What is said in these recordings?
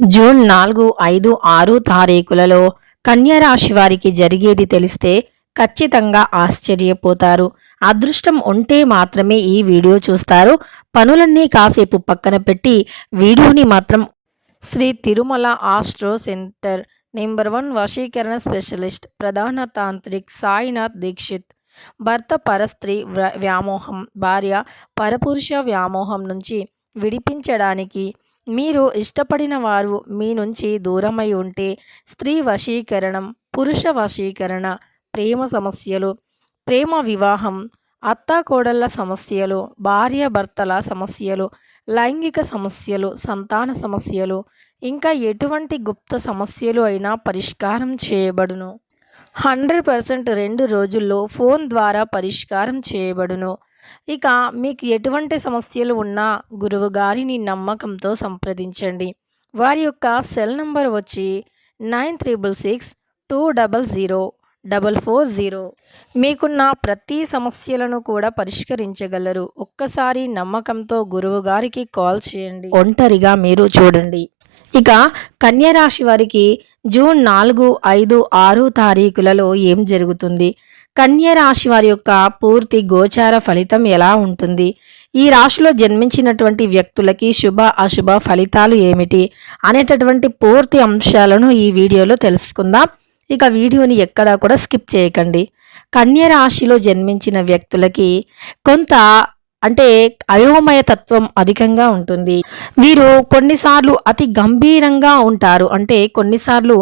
June 4, 5, 6 తారీఖులలో కన్యా రాశి వారికి జరిగేది తెలిస్తే ఖచ్చితంగా ఆశ్చర్యపోతారు. అదృష్టం ఉంటే మాత్రమే ఈ వీడియో చూస్తారు. పనులన్నీ కాసేపు పక్కన పెట్టి వీడియోని మాత్రం Shri Tirumala astro centre number 1 వశీకరణ స్పెషలిస్ట్ ప్రధాన తాంత్రిక్ సాయినాథ్ దీక్షిత్. భర్త పరస్త్రీ వ్యామోహం, భార్య పరపురుష వ్యామోహం నుంచి విడిపించడానికి, మీరు ఇష్టపడిన వారు మీ నుంచి దూరమై ఉంటే స్త్రీ వశీకరణం, పురుష వశీకరణ, ప్రేమ సమస్యలు, ప్రేమ వివాహం, అత్తాకోడళ్ళ సమస్యలు, భార్యాభర్తల సమస్యలు, లైంగిక సమస్యలు, సంతాన సమస్యలు, ఇంకా ఎటువంటి గుప్త సమస్యలు అయినా పరిష్కారం చేయబడును. 100% 2 రోజుల్లో ఫోన్ ద్వారా పరిష్కారం చేయబడును. ఇక మీకు ఎటువంటి సమస్యలు ఉన్నా గురువు గారిని నమ్మకంతో సంప్రదించండి. వారి యొక్క సెల్ నంబర్ వచ్చి 9366200440. మీకున్న ప్రతి సమస్యలను కూడా పరిష్కరించగలరు. ఒక్కసారి నమ్మకంతో గురువు గారికి కాల్ చేయండి. ఒంటరిగా మీరు చూడండి. ఇక కన్యా రాశి వారికి జూన్ 4, 5, 6 తారీఖులలో ఏం జరుగుతుంది? కన్యా రాశి వారి యొక్క పూర్తి గోచార ఫలితం ఎలా ఉంటుంది? ఈ రాశిలో జన్మించినటువంటి వ్యక్తులకి శుభ అశుభ ఫలితాలు ఏమిటి అనేటటువంటి పూర్తి అంశాలను ఈ వీడియోలో తెలుసుకుందాం. ఇక వీడియోని ఎక్కడా కూడా స్కిప్ చేయకండి. కన్యా రాశిలో జన్మించిన వ్యక్తులకి కొంత అయోమయ తత్వం అధికంగా ఉంటుంది. వీరు కొన్నిసార్లు అతి గంభీరంగా ఉంటారు. కొన్నిసార్లు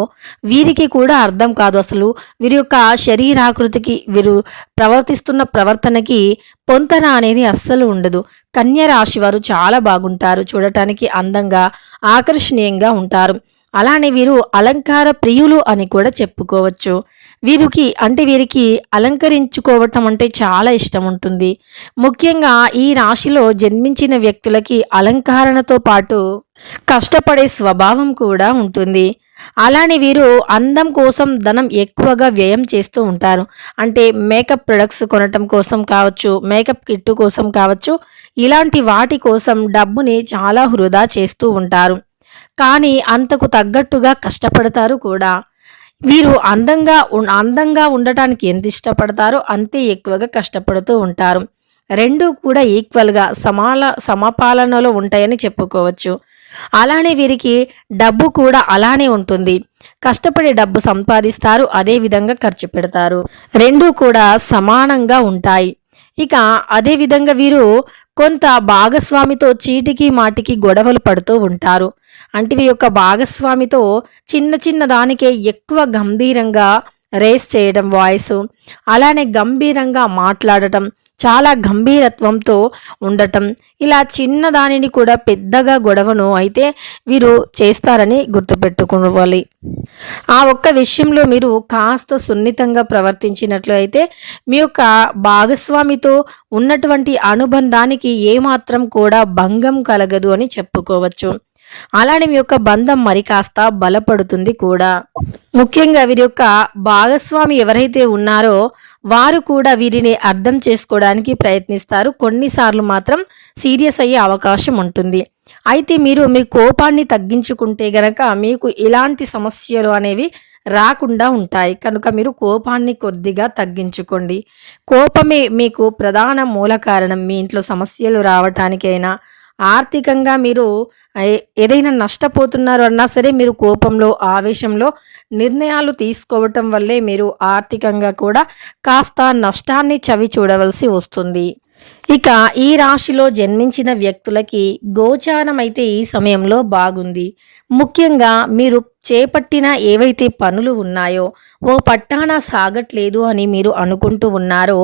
వీరికి కూడా అర్థం కాదు అసలు వీరి యొక్క శరీరాకృతికి, వీరు ప్రవర్తిస్తున్న ప్రవర్తనకి పొంతన అనేది అస్సలు ఉండదు. కన్యా రాశి వారు చాలా బాగుంటారు. చూడటానికి అందంగా, ఆకర్షణీయంగా ఉంటారు. అలానే వీరు అలంకార ప్రియులు అని కూడా చెప్పుకోవచ్చు. వీరికి అలంకరించుకోవటం అంటే చాలా ఇష్టం ఉంటుంది. ముఖ్యంగా ఈ రాశిలో జన్మించిన వ్యక్తులకి అలంకరణతో పాటు కష్టపడే స్వభావం కూడా ఉంటుంది. అలానే వీరు అందం కోసం ధనం ఎక్కువగా వ్యయం చేస్తూ ఉంటారు. మేకప్ ప్రొడక్ట్స్ కొనటం కోసం కావచ్చు, మేకప్ కిట్ కోసం కావచ్చు, ఇలాంటి వాటి కోసం డబ్బుని చాలా వృధా చేస్తూ ఉంటారు. కానీ అంతకు తగ్గట్టుగా కష్టపడతారు కూడా. వీరు అందంగా ఉండటానికి ఎంత ఇష్టపడతారో అంతే ఎక్కువగా కష్టపడుతూ ఉంటారు. రెండూ కూడా ఈక్వల్గా సమపాలనలో ఉంటాయని చెప్పుకోవచ్చు. అలానే వీరికి డబ్బు కూడా అలానే ఉంటుంది. కష్టపడి డబ్బు సంపాదిస్తారు, అదే విధంగా ఖర్చు పెడతారు. రెండూ కూడా సమానంగా ఉంటాయి. ఇక అదే విధంగా వీరు కొంత భాగస్వామితో చీటికి మాటికి గొడవలు పడుతూ ఉంటారు. వీరి యొక్క భాగస్వామితో చిన్న దానికే ఎక్కువ గంభీరంగా రేస్ చేయడం వాయిస్, అలానే గంభీరంగా మాట్లాడటం, చాలా గంభీరత్వంతో ఉండటం, ఇలా చిన్న దానిని కూడా పెద్దగా గొడవను అయితే వీరు చేస్తారని గుర్తుపెట్టుకోవాలి. ఆ ఒక్క విషయంలో మీరు కాస్త సున్నితంగా ప్రవర్తించినట్లు అయితే మీ యొక్క భాగస్వామితో ఉన్నటువంటి అనుబంధానికి ఏమాత్రం కూడా భంగం కలగదు అని చెప్పుకోవచ్చు. అలానే మీ యొక్క బంధం మరి కాస్త బలపడుతుంది కూడా. ముఖ్యంగా వీరి యొక్క భాగస్వామి ఎవరైతే ఉన్నారో వారు కూడా వీరిని అర్థం చేసుకోవడానికి ప్రయత్నిస్తారు. కొన్నిసార్లు మాత్రం సీరియస్ అయ్యే అవకాశం ఉంటుంది. అయితే మీరు మీ కోపాన్ని తగ్గించుకుంటే గనక మీకు ఇలాంటి సమస్యలు అనేవి రాకుండా ఉంటాయి. కనుక మీరు కోపాన్ని కొద్దిగా తగ్గించుకోండి. కోపమే మీకు ప్రధాన మూల కారణం. మీ ఇంట్లో సమస్యలు రావటానికైనా, ఆర్థికంగా మీరు ఏదైనా నష్టపోతున్నారు అన్నా సరే మీరు కోపంలో, ఆవేశంలో నిర్ణయాలు తీసుకోవటం వల్లే మీరు ఆర్థికంగా కూడా కాస్త నష్టాన్ని చవి చూడవలసి వస్తుంది. ఇక ఈ రాశిలో జన్మించిన వ్యక్తులకి గోచారం అయితే ఈ సమయంలో బాగుంది. ముఖ్యంగా మీరు చేపట్టిన ఏవైతే పనులు ఉన్నాయో ఓ పట్టాన సాగట్లేదు అని మీరు అనుకుంటూ ఉన్నారో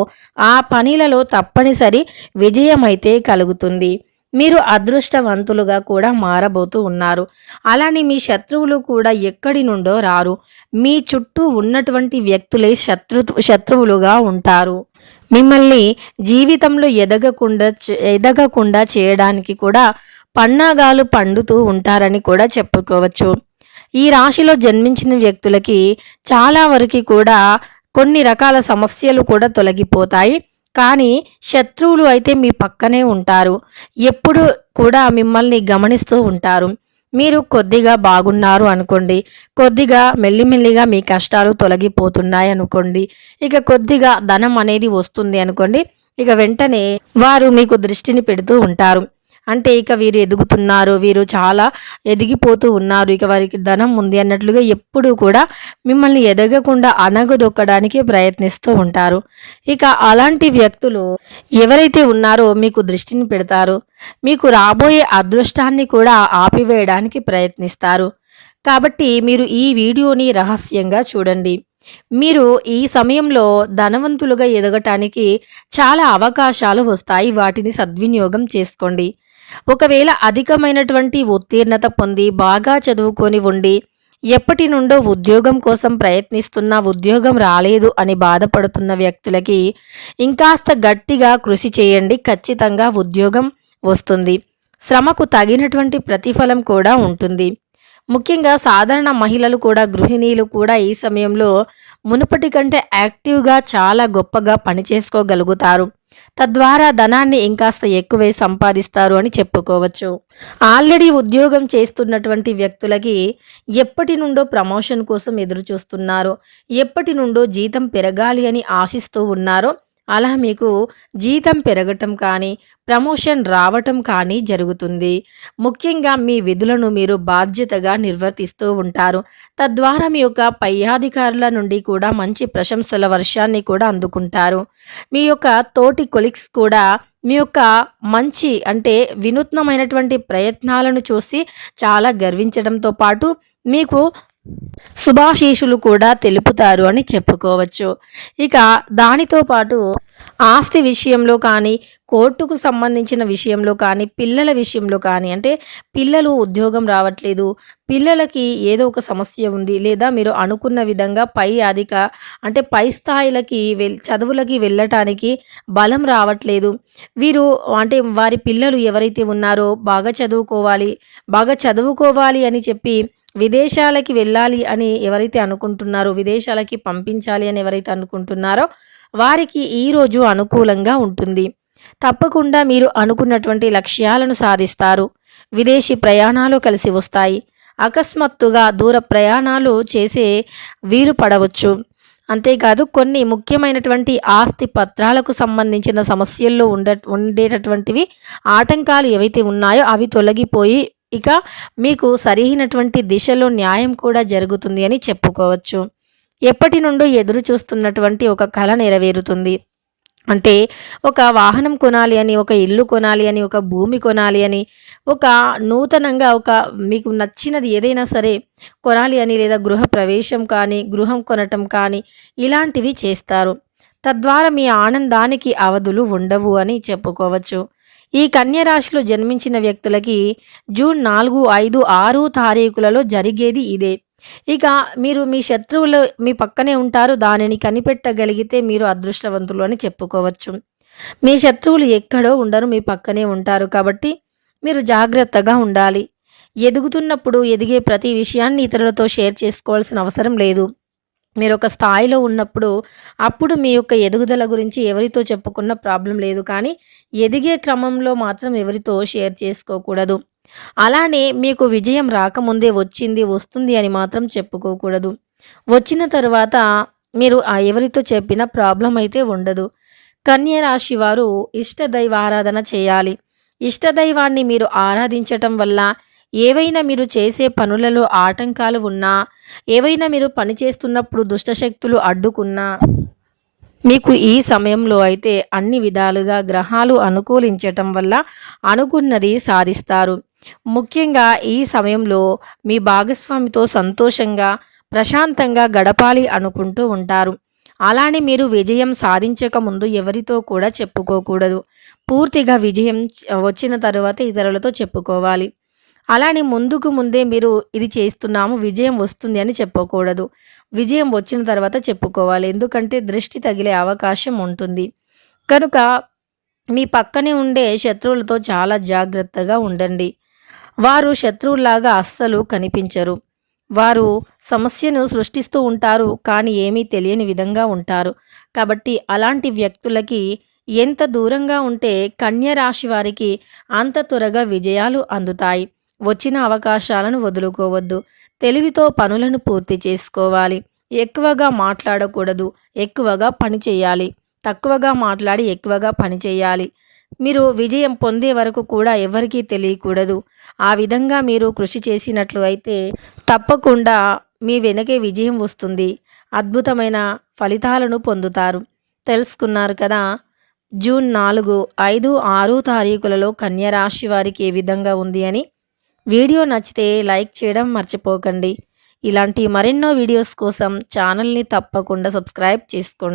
ఆ పనులలో తప్పనిసరి విజయం అయితే కలుగుతుంది. మీరు అదృష్టవంతులుగా కూడా మారబోతూ ఉన్నారు. అలానే మీ శత్రువులు కూడా ఎక్కడి నుండో రారు. మీ చుట్టూ ఉన్నటువంటి వ్యక్తులే శత్రువులుగా ఉంటారు. మిమ్మల్ని జీవితంలో ఎదగకుండా చేయడానికి కూడా పన్నాగాలు పండుతూ ఉంటారని కూడా చెప్పుకోవచ్చు. ఈ రాశిలో జన్మించిన వ్యక్తులకి చాలా వరకు కూడా కొన్ని రకాల సమస్యలు కూడా తొలగిపోతాయి. కానీ శత్రువులు అయితే మీ పక్కనే ఉంటారు. ఎప్పుడు కూడా మిమ్మల్ని గమనిస్తూ ఉంటారు. మీరు కొద్దిగా బాగున్నారు అనుకోండి. కొద్దిగా మెల్లిమెల్లిగా మీ కష్టాలు తొలగిపోతున్నాయి అనుకోండి. ఇక కొద్దిగా ధనం అనేది వస్తుంది అనుకోండి. ఇక వెంటనే వారు మీకు దృష్టిని పెడుతూ ఉంటారు. అంటే ఇక వీరు ఎదుగుతున్నారు. వీరు చాలా ఎదిగిపోతూ ఉన్నారు. ఇక వారికి ధనం ఉంది అన్నట్లుగా ఎప్పుడూ కూడా మిమ్మల్ని ఎదగకుండా అణగదొక్కడానికి ప్రయత్నిస్తూ ఉంటారు. ఇక అలాంటి వ్యక్తులు ఎవరైతే ఉన్నారో మీకు దృష్టిని పెడతారు. మీకు రాబోయే అదృష్టాన్ని కూడా ఆపివేయడానికి ప్రయత్నిస్తారు. కాబట్టి మీరు ఈ వీడియోని రహస్యంగా చూడండి. మీరు ఈ సమయంలో ధనవంతులుగా ఎదగటానికి చాలా అవకాశాలు వస్తాయి. వాటిని సద్వినియోగం చేసుకోండి. ఒకవేళ అధికమైనటువంటి ఉత్తీర్ణత పొంది బాగా చదువుకొని ఉండి ఎప్పటి నుండో ఉద్యోగం కోసం ప్రయత్నిస్తున్న ఉద్యోగం రాలేదు అని బాధపడుతున్న వ్యక్తులకి ఇంకాస్త గట్టిగా కృషి చేయండి. ఖచ్చితంగా ఉద్యోగం వస్తుంది. శ్రమకు తగినటువంటి ప్రతిఫలం కూడా ఉంటుంది. ముఖ్యంగా సాధారణ మహిళలు కూడా గృహిణీలు కూడా ఈ సమయంలో మునుపటి కంటే యాక్టివ్గా చాలా గొప్పగా పనిచేసుకోగలుగుతారు. తద్వారా ధనాన్ని ఇంకాస్త ఎక్కువే సంపాదిస్తారు అని చెప్పుకోవచ్చు. ఆల్రెడీ ఉద్యోగం చేస్తున్నటువంటి వ్యక్తులకి ఎప్పటి నుండో ప్రమోషన్ కోసం ఎదురు చూస్తున్నారో, ఎప్పటి నుండో జీతం పెరగాలి అని ఆశిస్తూ ఉన్నారో అలా మీకు జీతం పెరగటం కానీ, ప్రమోషన్ రావటం కానీ జరుగుతుంది. ముఖ్యంగా మీ విధులను మీరు బాధ్యతగా నిర్వర్తిస్తూ ఉంటారు. తద్వారా మీ యొక్క పై అధికారుల నుండి కూడా మంచి ప్రశంసల వర్షాన్ని కూడా అందుకుంటారు. మీ యొక్క తోటి కొలీగ్స్ కూడా మీ యొక్క మంచి అంటే వినూత్నమైనటువంటి ప్రయత్నాలను చూసి చాలా గర్వించడంతో పాటు మీకు శుభాశీషులు కూడా తెలుపుతారు అని చెప్పుకోవచ్చు. ఇక దానితో పాటు ఆస్తి విషయంలో కానీ, కోర్టుకు సంబంధించిన విషయంలో కానీ, పిల్లల విషయంలో కానీ అంటే పిల్లలు ఉద్యోగం రావట్లేదు, పిల్లలకి ఏదో ఒక సమస్య ఉంది, లేదా మీరు అనుకున్న విధంగా అంటే పై స్థాయిలకి చదువులకి వెళ్ళటానికి బలం రావట్లేదు. వీరు అంటే వారి పిల్లలు ఎవరైతే ఉన్నారో బాగా చదువుకోవాలి అని చెప్పి విదేశాలకి వెళ్ళాలి అని ఎవరైతే అనుకుంటున్నారో, విదేశాలకి పంపించాలి అని ఎవరైతే అనుకుంటున్నారో వారికి ఈరోజు అనుకూలంగా ఉంటుంది. తప్పకుండా మీరు అనుకున్నటువంటి లక్ష్యాలను సాధిస్తారు. విదేశీ ప్రయాణాలు కలిసి వస్తాయి. అకస్మాత్తుగా దూర ప్రయాణాలు చేసే వీలు పడవచ్చు. అంతేకాదు కొన్ని ముఖ్యమైనటువంటి ఆస్తి పత్రాలకు సంబంధించిన సమస్యల్లో ఉండేటటువంటివి ఆటంకాలు ఏవైతే ఉన్నాయో అవి తొలగిపోయి ఇక మీకు సరైనటువంటి దిశలో న్యాయం కూడా జరుగుతుంది అని చెప్పుకోవచ్చు. ఎప్పటి నుండో ఎదురు చూస్తున్నటువంటి ఒక కల నెరవేరుతుంది. అంటే ఒక వాహనం కొనాలి అని, ఒక ఇల్లు కొనాలి అని, ఒక భూమి కొనాలి అని, ఒక నూతనంగా మీకు నచ్చినది ఏదైనా సరే కొనాలి అని, లేదా గృహ ప్రవేశం కానీ, గృహం కొనటం కానీ ఇలాంటివి చేస్తారు. తద్వారా మీ ఆనందానికి అవధులు ఉండవు అని చెప్పుకోవచ్చు. ఈ కన్య రాశిలో జన్మించిన వ్యక్తులకి జూన్ 4, 5, 6 తారీఖులలో జరిగేది ఇదే. ఇక మీరు మీ శత్రువులు మీ పక్కనే ఉంటారు. దానిని కనిపెట్టగలిగితే మీరు అదృష్టవంతులు అని చెప్పుకోవచ్చు. మీ శత్రువులు ఎక్కడో ఉండరు, మీ పక్కనే ఉంటారు. కాబట్టి మీరు జాగ్రత్తగా ఉండాలి. ఎదుగుతున్నప్పుడు ఎదిగే ప్రతి విషయాన్ని ఇతరులతో షేర్ చేసుకోవాల్సిన అవసరం లేదు. మీరొక స్థాయిలో ఉన్నప్పుడు అప్పుడు మీ యొక్క ఎదుగుదల గురించి ఎవరితో చెప్పుకున్న ప్రాబ్లం లేదు. కానీ ఎదిగే క్రమంలో మాత్రం ఎవరితో షేర్ చేసుకోకూడదు. అలానే మీకు విజయం రాకముందే వస్తుంది అని మాత్రం చెప్పుకోకూడదు. వచ్చిన తరువాత మీరు ఎవరితో చెప్పినా ప్రాబ్లం అయితే ఉండదు. కన్య రాశి వారు ఇష్టదైవ ఆరాధన చేయాలి. ఇష్టదైవాన్ని మీరు ఆరాధించటం వల్ల ఏవైనా మీరు చేసే పనులలో ఆటంకాలు ఉన్నా, ఏవైనా మీరు పని చేస్తున్నప్పుడు దుష్టశక్తులు అడ్డుకున్నా మీకు ఈ సమయంలో అయితే అన్ని విధాలుగా గ్రహాలు అనుకూలించటం వల్ల అనుకున్నది సాధిస్తారు. ముఖ్యంగా ఈ సమయంలో మీ భాగస్వామితో సంతోషంగా, ప్రశాంతంగా గడపాలి అనుకుంటూ ఉంటారు. అలానే మీరు విజయం సాధించక ముందు ఎవరితో కూడా చెప్పుకోకూడదు. పూర్తిగా విజయం వచ్చిన తరువాత ఇతరులతో చెప్పుకోవాలి. అలానే ముందే మీరు ఇది చేస్తున్నాము, విజయం వస్తుంది అని చెప్పకూడదు. విజయం వచ్చిన తర్వాత చెప్పుకోవాలి. ఎందుకంటే దృష్టి తగిలే అవకాశం ఉంటుంది. కనుక మీ పక్కనే ఉండే శత్రువులతో చాలా జాగ్రత్తగా ఉండండి. వారు శత్రువులాగా అస్సలు కనిపించరు. వారు సమస్యను సృష్టిస్తూ ఉంటారు, కానీ ఏమీ తెలియని విధంగా ఉంటారు. కాబట్టి అలాంటి వ్యక్తులకి ఎంత దూరంగా ఉంటే కన్య రాశి వారికి అంత త్వరగా విజయాలు అందుతాయి. వచ్చిన అవకాశాలను వదులుకోవద్దు. తెలివితో పనులను పూర్తి చేసుకోవాలి. ఎక్కువగా మాట్లాడకూడదు. ఎక్కువగా పని చేయాలి. తక్కువగా మాట్లాడి ఎక్కువగా పని చేయాలి. మీరు విజయం పొందే వరకు కూడా ఎవరికీ తెలియకూడదు. ఆ విధంగా మీరు కృషి చేసినట్లు అయితే తప్పకుండా మీ వెనకే విజయం వస్తుంది. అద్భుతమైన ఫలితాలను పొందుతారు. తెలుసుకున్నారు కదా! జూన్ 4, 5, 6 తారీఖులలో కన్య రాశి వారికి ఏ విధంగా ఉంది అని. వీడియో నచ్చితే లైక్ చేయడం మర్చిపోకండి. ఇలాంటి మరెన్నో వీడియోస్ కోసం ఛానల్ని తప్పకుండా సబ్స్క్రైబ్ చేసుకోండి.